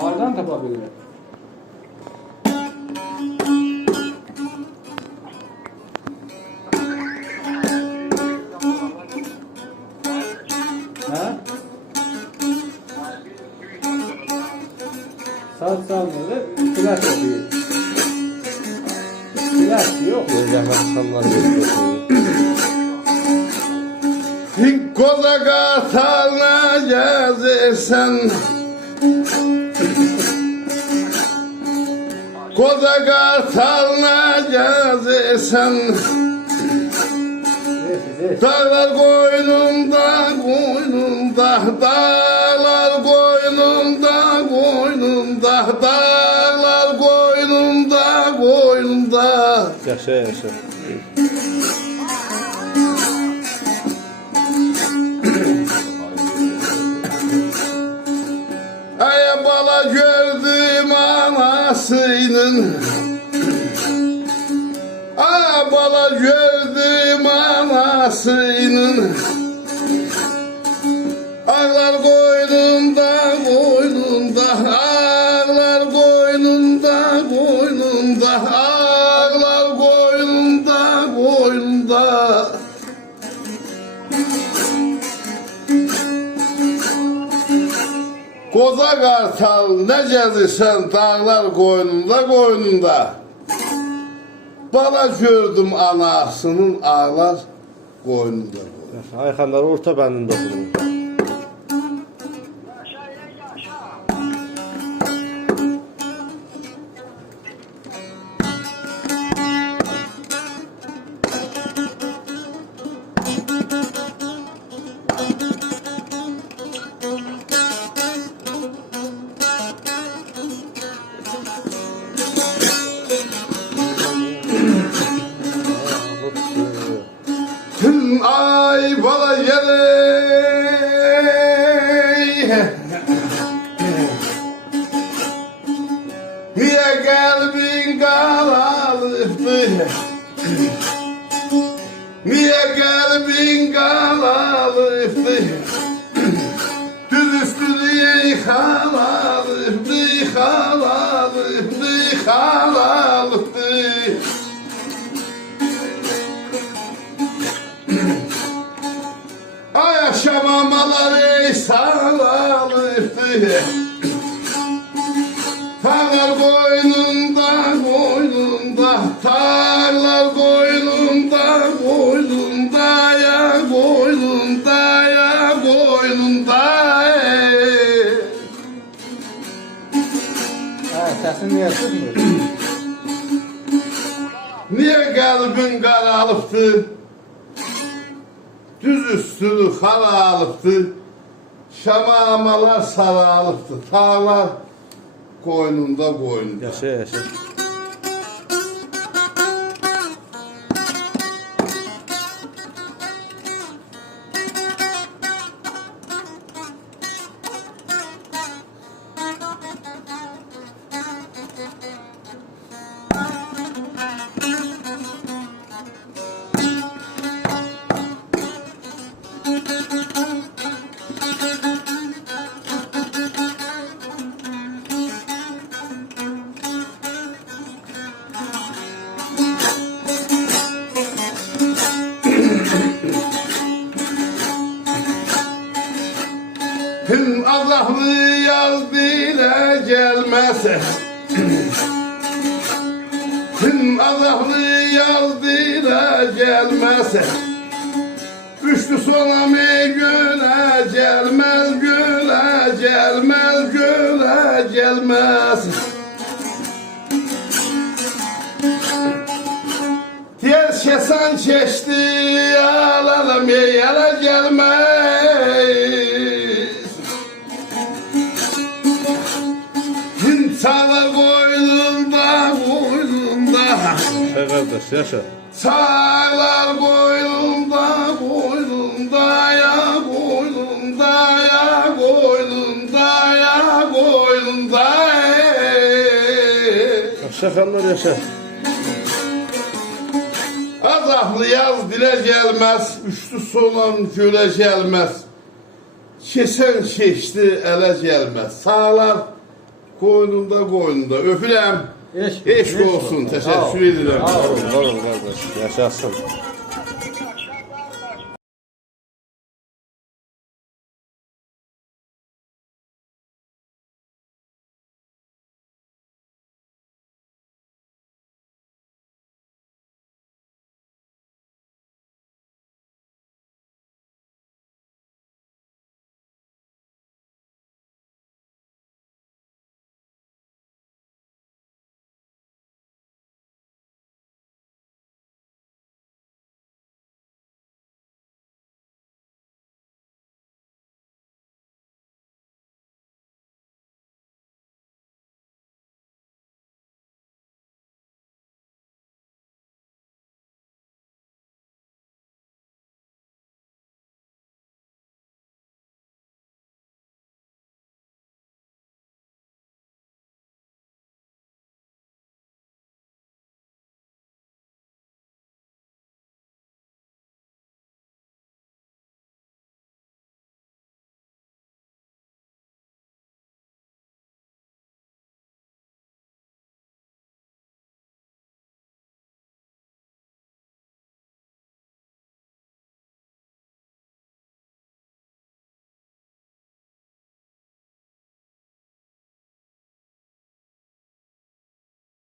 Hardan tapabilir. Ha? Saz çalmadı, flash yapıyor. Flash yok. Gözleme kısamlar bekliyor. Koza kartalına gezirsen, koza kartalına gezirsen, dağlar koynunda koynunda, dağlar koynunda koynunda, dağlar koynunda koynunda. Yaşa yaşa. Ay bala gördüm anasının, ay bala gördüm anasının, ağlar koynunda koynunda, ağlar koynunda koynunda, ağlar koynunda koynunda. Koza kartal ne gezirsen dağlar koynunda koynunda. Bala gördüm anasının ağlar koynunda. Ayxanlar orta bəndində oxunur. Ay bala geley, niye kalbin karalıktı, niye kalbin karalıktı, düz üstüne karalıktı, karalıktı, karalıktı. Ay yaşamamaları sağlalıktı, tarlar koynunda koynunda, tarlar koynunda koynunda ya koynunda ya koynunda. Ha, sesini niye çıkmıyor? Niye kalbin karalıktı, düz üstünü karalıktı, şamamalar saralıktı, tağlar koynunda koynunda. Yaşa yaşa. Azahlı yaz bile gelmese, azahlı yaz bile gelmese, üçlü sona mı göle gelmez, göle gelmez, göle gelmez. Tez kesan çeşti alalım yere gelmez. Sağlar koynunda koynunda, Yaşa kardeş yaşa. sağlar koynunda koynunda ya koynunda ya koynunda ya koynunda. Yaşakanlar yaşa. Azahlı yaz dile gelmez, üçlü solan göle gelmez. Kesen keçdi ələ gəlməz. Sağlar Koynunda. Öpürəm. Eşk Eşq olsun. Təşəkkür edirəm. Var olun kardeş. Yaşasın.